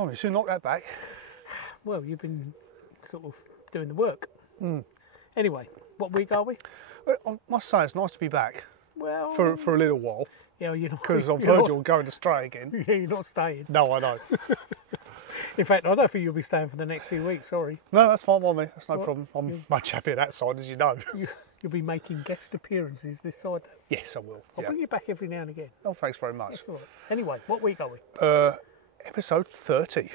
Blimey, soon knock that back. Well, you've been sort of doing the work. Anyway, what week are we? I must say, it's nice to be back. Well, For a little while. Yeah, you're not. Because I've heard you're going astray again. Yeah, you're not staying. No, I know. In fact, I don't think you'll be staying for the next few weeks, sorry. No, that's fine by me. That's no problem. I'm much happier that side, as you know. You'll be making guest appearances this side. Yes, I will. I'll bring you back every now and again. Oh, thanks very much. That's all right. Anyway, what week are we? Episode 30.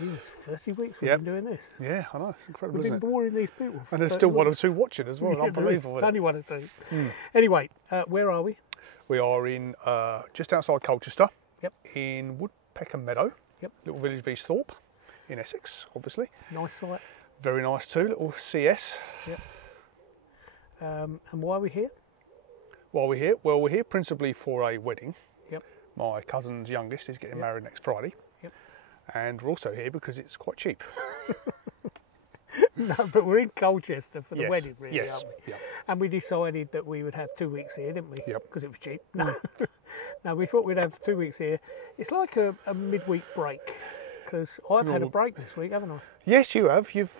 Jesus, 30 weeks we've been doing this. Yeah, I know. It's incredible, We've isn't been it? boring these people. And there's still one or two watching as well. Yeah, Unbelievable. Isn't it? Only one or two. Anyway, where are we? We are in just outside Colchester. Yep. In Woodpecker Meadow. Yep. Little village of East Thorpe in Essex, obviously. Nice site. Very nice too. Little CS. Yep. And why are we here? Why are we here? Well, we're here principally for a wedding. Yep. My cousin's youngest is getting married next Friday. Yep. And we're also here because it's quite cheap. No, but we're in Colchester for the Yes. wedding, really, Yes. aren't we? Yep. And we decided that we would have 2 weeks here, didn't we? Yep. Because it was cheap. No, we thought we'd have 2 weeks here. It's like a midweek break, because I've had a break this week, haven't I? Yes, you have. You've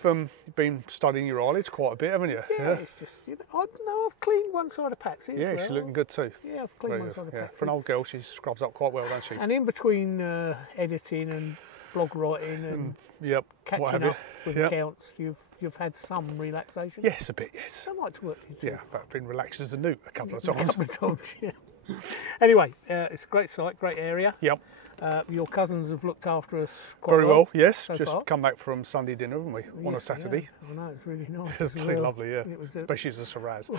been studying your eyelids quite a bit, haven't you? Yeah, it's just, I've cleaned one side of Patsy. Yeah, as well. she's looking good too. Yeah, I've cleaned Very one good. side of Yeah, Patsy. for an old girl, she scrubs up quite well, doesn't she? And in between editing and blog writing and Yep. catching up with accounts, you've had some relaxation. Yes, a bit. Yes. I like to work into Yeah, I've been relaxed as a newt a couple of times. a couple of times. Yeah. Anyway, it's a great site, great area. Yep. Your cousins have looked after us quite Very well. Yes. so Just far. come back from Sunday dinner, haven't we? On a Yes, Saturday. Yeah. I know, it's really nice. It's as pretty well. lovely, yeah. It was Especially as a Shiraz.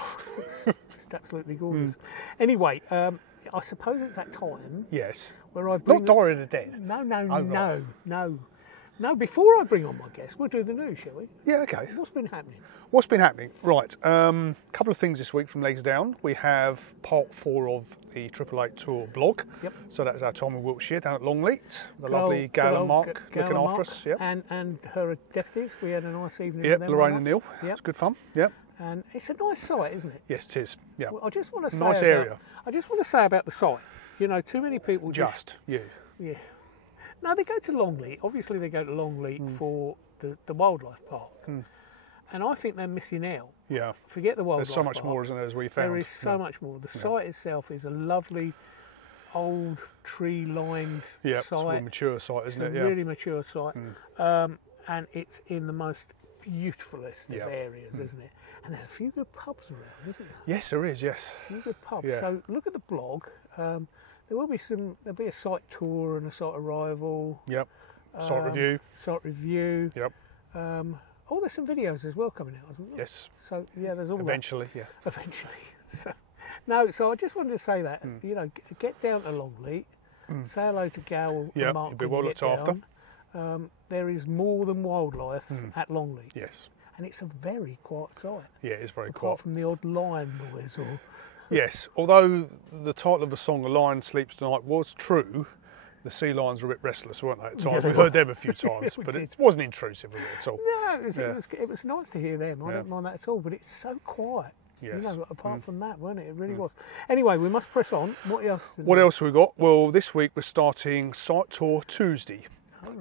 it's absolutely gorgeous. Anyway, I suppose it's that time Yes. where I bring... Not Diary of the Dead. No, right. no. Before I bring on my guest, we'll do the news, shall we? Yeah, okay. What's been happening? What's been happening? Right, a couple of things this week from Legs Down. We have part 4 of the 888 Tour blog. Yep. So that's our time in Wiltshire down at Longleat. The Good lovely old- Gail good and old Mark Gail looking and after Mark us. Yep. And her deputies. We had a nice evening Yep, with them. Lorraine wasn't and it? Neil. Yep. It's good fun. Yep. And it's a nice site, isn't it? Yes, it is. Yeah. Well, I just want to say Nice about, area. I just want to say about the site. You know, too many people Just you. Yeah. No, they go to Longleat. Obviously, they go to Longleat for the wildlife park. And I think they're missing out. Yeah. Forget the wildlife There's so much park. more, isn't there, as we found. There is so much more. The site itself is a lovely, old, tree-lined Yeah, it's a site. mature site, isn't It's it? a Yeah. really mature site. And it's in the most beautifulest of areas, isn't it? And there's a few good pubs around, isn't there? Yes, there is, yes. A few good pubs. Yeah. So look at the blog. There'll be a site tour and a site arrival. Yep. Site review. Site review. Yep. There's some videos as well coming out, isn't there? Yes. So yeah, there's all Eventually, yeah. that. Eventually. So I just wanted to say that, you know, get down to Longleat, say hello to Gal Yeah, and Mark. you'll be when well you get looked after. down. There is more than wildlife at Longleat. Yes. And it's a very quiet site. Yeah, it's very Apart quiet. from the odd lion noise or... Yes, although the title of the song, "A Lion Sleeps Tonight," was true, the sea lions were a bit restless, weren't they, at times? Yeah, We heard them a few times, we but did. it wasn't intrusive, was it, at all? No, it was nice to hear them. I don't mind that at all, but it's so quiet. Yes. You know, apart from that, weren't it? It really was. Anyway, we must press on. What else? What else have we got? Well, this week we're starting Site Tour Tuesday.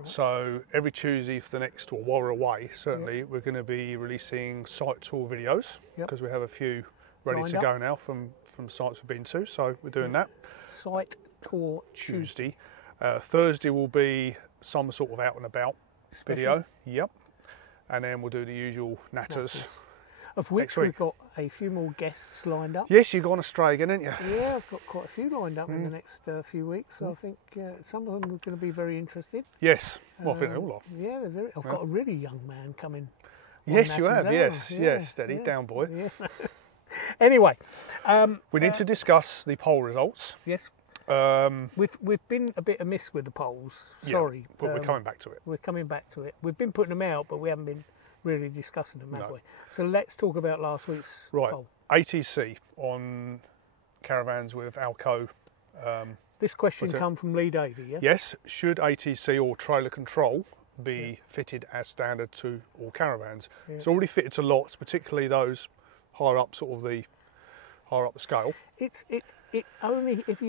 So every Tuesday for the next, or while we're away, certainly, we're going to be releasing site tour videos because we have a few ready Lined to up. go now from sites we've been to. So we're doing that Site tour Tuesday. Thursday will be some sort of out and about video. Yep. And then we'll do the usual natters. Of which next week. we've got a few more guests lined up. Yes, you've gone astray again, haven't you? Yeah, I've got quite a few lined up in the next few weeks. So I think some of them are going to be very interested. Yes. Well, I think they all are. Yeah, they're very. I've got a really young man coming. on Yes, you natters have. hour. Yes, Yeah, yes. Steady, yeah, down, boy. Yeah. Anyway, We need to discuss the poll results. yes, we've been a bit amiss with the polls. Yeah, Sorry, but we're coming back to it. We're coming back to it. We've been putting them out, but we haven't been really discussing them, have No. we? So let's talk about last week's Right. poll. ATC on caravans with Alco. This question What's it? come from Lee Davey, yeah? Yes, should ATC or trailer control be fitted as standard to all caravans? It's already fitted to lots, particularly those higher up, sort of the higher up the scale. it only if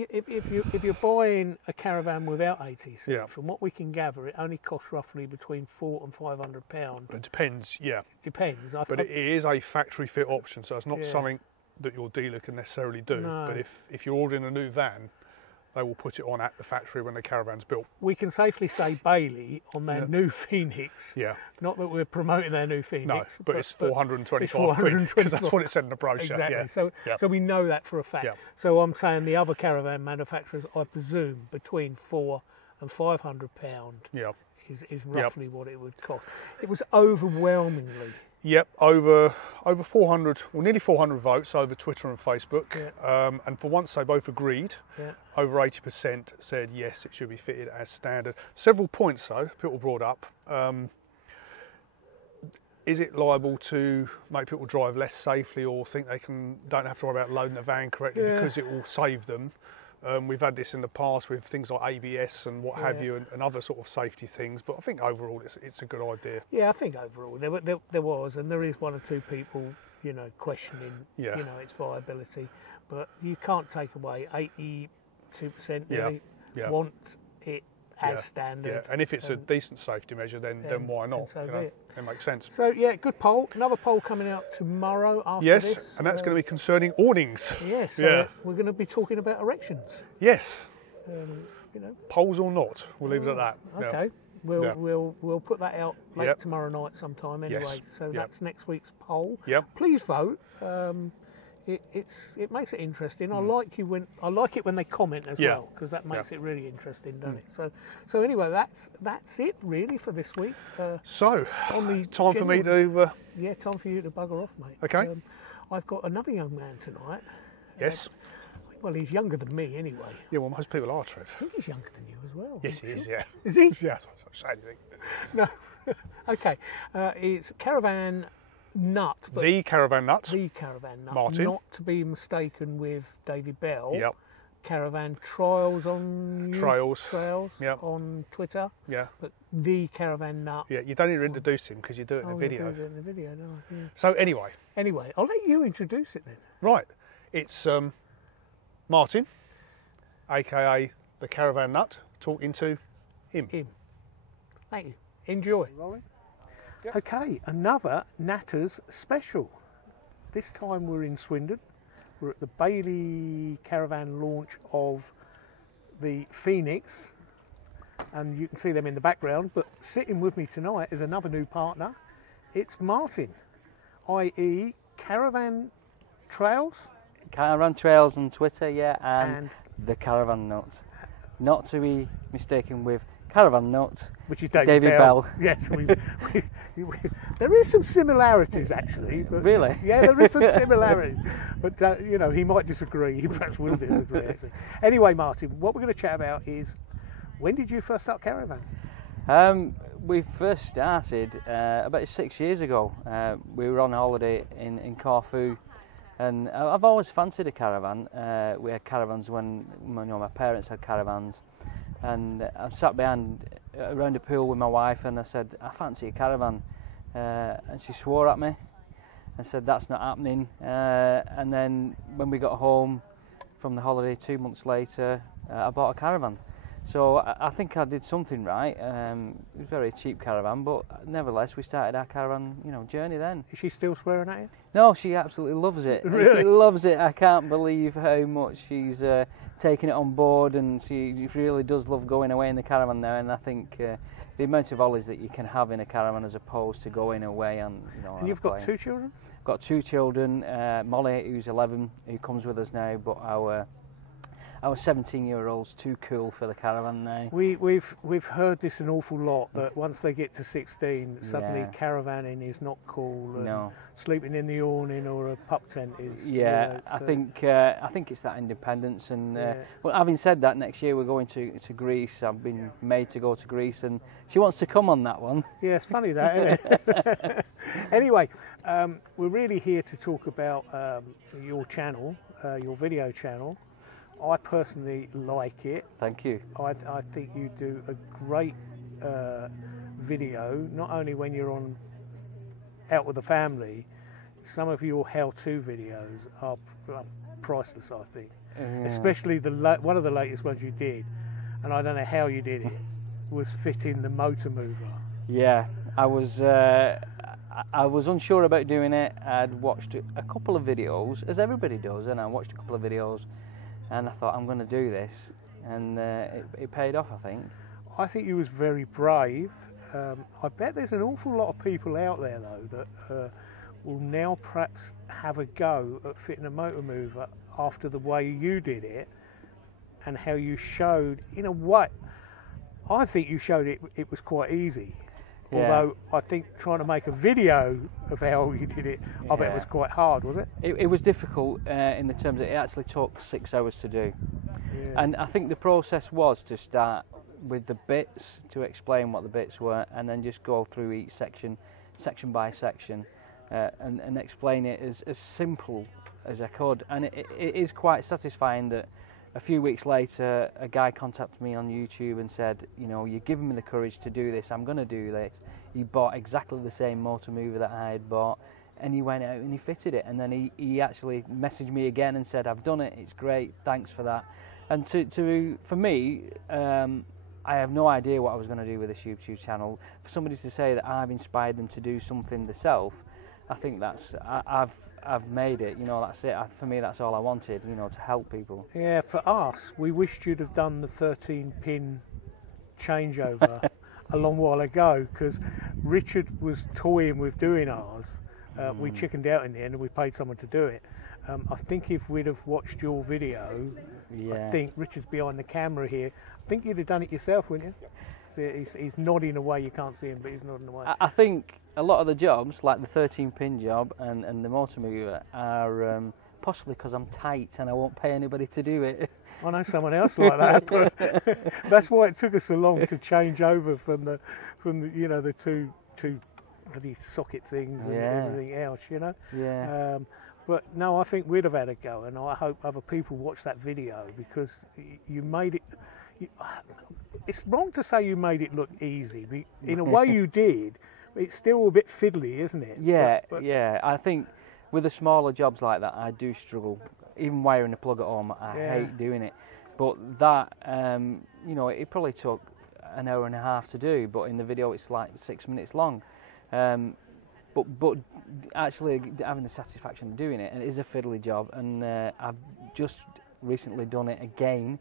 you're buying a caravan without ATC, Yeah. from what we can gather, it only costs roughly between £400 and £500. It depends, yeah. Depends. But it is a factory fit option, so it's not Yeah. something that your dealer can necessarily do. No. But if you're ordering a new van, they will put it on at the factory when the caravan's built. We can safely say Bailey on their Yeah. new Phoenix. Yeah. Not that we're promoting their new Phoenix. No, but it's 425 it's quid, because that's what it said in the brochure. Exactly. Yeah. So, Yeah. so we know that for a fact. Yeah. So I'm saying the other caravan manufacturers, I presume, between £400 and £500 Yeah. is roughly what it would cost. It was overwhelmingly. Yep, over 400, well, nearly 400 votes over Twitter and Facebook. Yeah. And for once they both agreed. Yeah. Over 80% said yes, it should be fitted as standard. Several points though, people brought up. Is it liable to make people drive less safely, or think they don't have to worry about loading the van correctly because it will save them? We've had this in the past with things like ABS and what have you, and other sort of safety things. But I think overall it's a good idea. Yeah, I think overall there was, and there is one or two people, questioning, its viability. But you can't take away 82% really want it as standard. Yeah, and if it's a decent safety measure, then why not? So it makes sense. So yeah, good poll. Another poll coming out tomorrow after Yes, this. and that's going to be concerning awnings. Yes, so we're going to be talking about erections. Yes. You know. Polls or not, we'll leave it at that. Okay. Yeah. We'll put that out late tomorrow night sometime anyway. Yes. So that's next week's poll. Yep. Please vote. It makes it interesting. I like it when they comment as well, because that makes it really interesting, doesn't it? So anyway, that's it really for this week. So on the time for me to time for you to bugger off, mate. Okay. I've got another young man tonight. Yes. Well, he's younger than me anyway. Yeah, well, most people are, Trev. I think he's younger than you as well. Yes, he is. Yeah. Is he? Yes. I don't say anything. No. Okay. It's Caravan Nut. The Caravan Nut. The Caravan Nut. Martin. Not to be mistaken with David Bell. Yep. Caravan Trials on Trails. Yep. On Twitter. Yeah. But the Caravan Nut. Yeah, you don't need to introduce him because you do it in the video. I do it in the video, don't I? Yeah. So anyway, I'll let you introduce it then. right, it's Martin, aka the Caravan Nut, talking to him. Thank you. Enjoy. Yep. Okay, another Natters special. This time we're in Swindon. We're at the Bailey Caravan launch of the Phoenix, and you can see them in the background. But sitting with me tonight is another new partner. It's Martin, i.e. Caravan Trails. Caravan Trails on Twitter, and the Caravan Nut. Not to be mistaken with Caravan Nut, which is David Bell. Yes, there is some similarities actually. But, really? Yeah, there is some similarities. But he might disagree. He perhaps will disagree. Actually. Anyway, Martin, what we're going to chat about is, when did you first start caravan? We first started about 6 years ago. We were on holiday in Corfu, and I've always fancied a caravan. We had caravans when my parents had caravans, and I sat around the pool with my wife, and I said, I fancy a caravan, and she swore at me and said that's not happening. And then when we got home from the holiday 2 months later, I bought a caravan. So I think I did something right. It was a very cheap caravan, but nevertheless we started our caravan, journey then. Is she still swearing at you? No, she absolutely loves it. Really? She loves it. I can't believe how much she's taken it on board, and she really does love going away in the caravan now. And I think the amount of ollies that you can have in a caravan as opposed to going away and And you've got 2 children? Got 2 children. Molly, who's 11, who comes with us now, but our 17-year-old's too cool for the caravan now. We've heard this an awful lot, that once they get to 16, suddenly caravanning is not cool, and sleeping in the awning or a pup tent is. I think it's that independence, and well, having said that, next year we're going to Greece. I've been made to go to Greece, and she wants to come on that one. Yeah, it's funny that, isn't it? Anyway, we're really here to talk about your channel, your video channel. I personally like it. Thank you. I think you do a great video, not only when you're out with the family. Some of your how-to videos are priceless, I think. Especially one of the latest ones you did, and I don't know how you did it, was fitting the motor mover. Yeah, I was unsure about doing it. I'd watched a couple of videos, as everybody does, and I watched a couple of videos, and I thought, I'm going to do this, and it paid off, I think. I think you was very brave. I bet there's an awful lot of people out there, though, that will now perhaps have a go at fitting a motor mover after the way you did it, and how you showed, in a way, I think you showed it was quite easy. Yeah. Although I think trying to make a video of how you did it, I bet it was quite hard, was it? It was difficult in the terms that it actually took 6 hours to do. Yeah. And I think the process was to start with the bits, to explain what the bits were, and then just go through each section by section, and explain it as simple as I could. And it is quite satisfying that a few weeks later, a guy contacted me on YouTube and said, you know, you're giving me the courage to do this, I'm going to do this. He bought exactly the same motor mover that I had bought, and he went out and he fitted it. And then he actually messaged me again and said, I've done it, it's great, thanks for that. And for me, I have no idea what I was going to do with this YouTube channel. For somebody to say that I've inspired them to do something themselves, I think I've made it, you know, that's it. For me, that's all I wanted, you know, to help people. Yeah, for us, we wished you'd have done the 13-pin changeover a long while ago, because Richard was toying with doing ours. We chickened out in the end and we paid someone to do it. I think if we'd have watched your video, I think Richard's behind the camera here, I think you'd have done it yourself, wouldn't you? He's nodding away, you can't see him, but he's nodding away. I think a lot of the jobs, like the 13-pin job and the motor mover, are possibly because I'm tight and I won't pay anybody to do it. I know someone else like that, but that's why it took us so long to change over from the you know, the two bloody socket things and everything else, you know. Yeah. But no, I think we'd have had a go, and I hope other people watch that video, because you made it. It's wrong to say you made it look easy. In a way, you did. It's still a bit fiddly, isn't it? Yeah, yeah. I think with the smaller jobs like that, I do struggle. Even wiring a plug at home, I hate doing it. But that, you know, it probably took an hour and a half to do, but in the video it's like 6 minutes long. But actually having the satisfaction of doing it, and it is a fiddly job, and I've just recently done it again.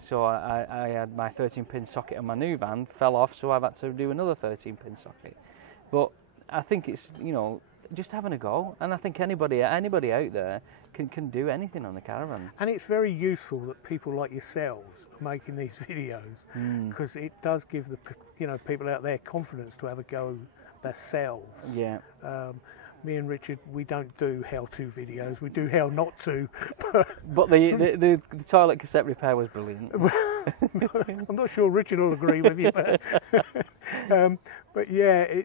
So I had my 13-pin socket on my new van, fell off, so I've had to do another 13-pin socket. But I think it's, you know, just having a go, and I think anybody out there can do anything on the Caravan. And it's very useful that people like yourselves are making these videos, because it does give the people out there confidence to have a go themselves. Yeah. Me and Richard, we don't do how-to videos. We do how not to. But the toilet cassette repair was brilliant. I'm not sure Richard will agree with you, but yeah,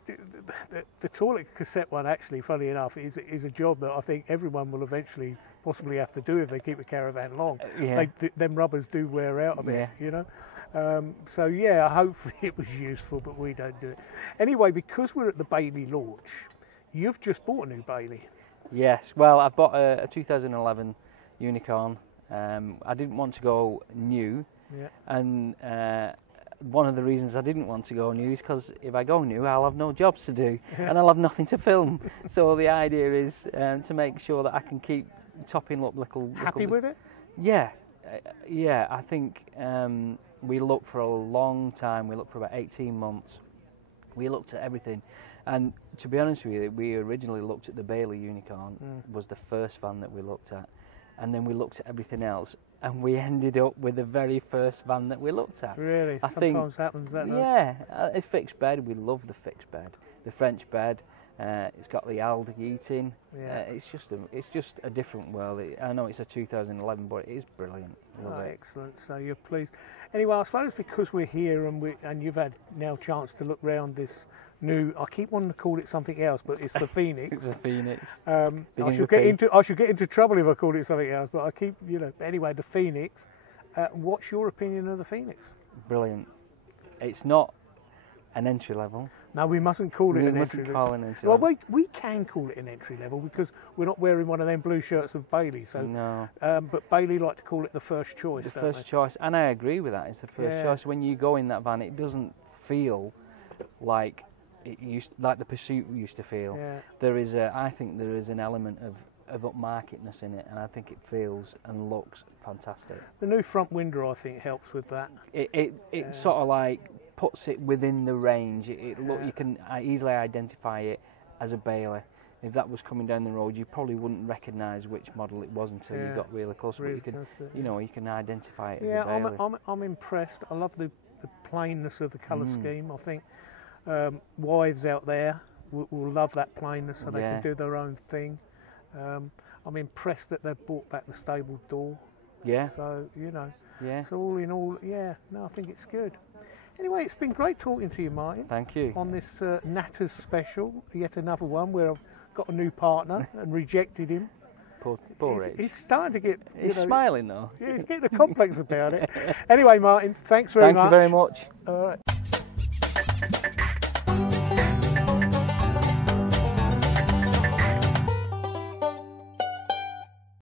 the toilet cassette one, actually, funny enough, is a job that I think everyone will eventually possibly have to do if they keep a caravan long. Yeah. Them rubbers do wear out a bit, you know. So yeah, hopefully it was useful, but we don't do it. Anyway, because we're at the Bailey launch, you've just bought a new Bailey. Yes, well, I've bought a 2011 Unicorn. I didn't want to go new, and one of the reasons I didn't want to go new is because if I go new, I'll have no jobs to do, and I'll have nothing to film. So the idea is to make sure that I can keep topping up little... Happy with it? Yeah, yeah, I think we looked for a long time. We looked for about 18 months. We looked at everything. And to be honest with you, we originally looked at the Bailey Unicorn, was the first van that we looked at. And then we looked at everything else, and we ended up with the very first van that we looked at. Really? Sometimes happens, that does. Yeah, a fixed bed, we love the fixed bed. The French bed, it's got the ALD heating. It's just a different world. I know it's a 2011, but it is brilliant. Love it. Excellent. So you're pleased. Anyway, I suppose because we're here and you've had now a chance to look round this new, I keep wanting to call it something else, but it's the Phoenix. It's the Phoenix. I should get into trouble if I called it something else, but I keep, you know. Anyway, the Phoenix. What's your opinion of the Phoenix? Brilliant. It's not an entry level. No, we mustn't call it an entry level. Call it an entry well, level. we can call it an entry level because we're not wearing one of them blue shirts of Bailey. So, no. But Bailey like to call it the first choice. The first choice, and I agree with that. It's the first choice. When you go in that van, it doesn't feel like like the Pursuit used to feel. Yeah. There is I think there is an element of upmarketness in it, and I think it feels and looks fantastic. The new front window, I think, helps with that. It sort of like puts it within the range. Look, you can easily identify it as a Bailey. If that was coming down the road, you probably wouldn't recognise which model it was until you got really close. But you can, you can identify it as a Bailey. I'm impressed. I love the plainness of the colour scheme. I think wives out there will love that plainness, so they can do their own thing. I'm impressed that they've brought back the stable door. Yeah. So, Yeah. So all in all, I think it's good. Anyway, it's been great talking to you, Martin. Thank you. On this Natters special, yet another one where I've got a new partner and rejected him. Poor Rich. He's starting to get... He's smiling though. Yeah, he's getting a complex about it. Anyway, Martin, thanks very much. Thank you very much. All right.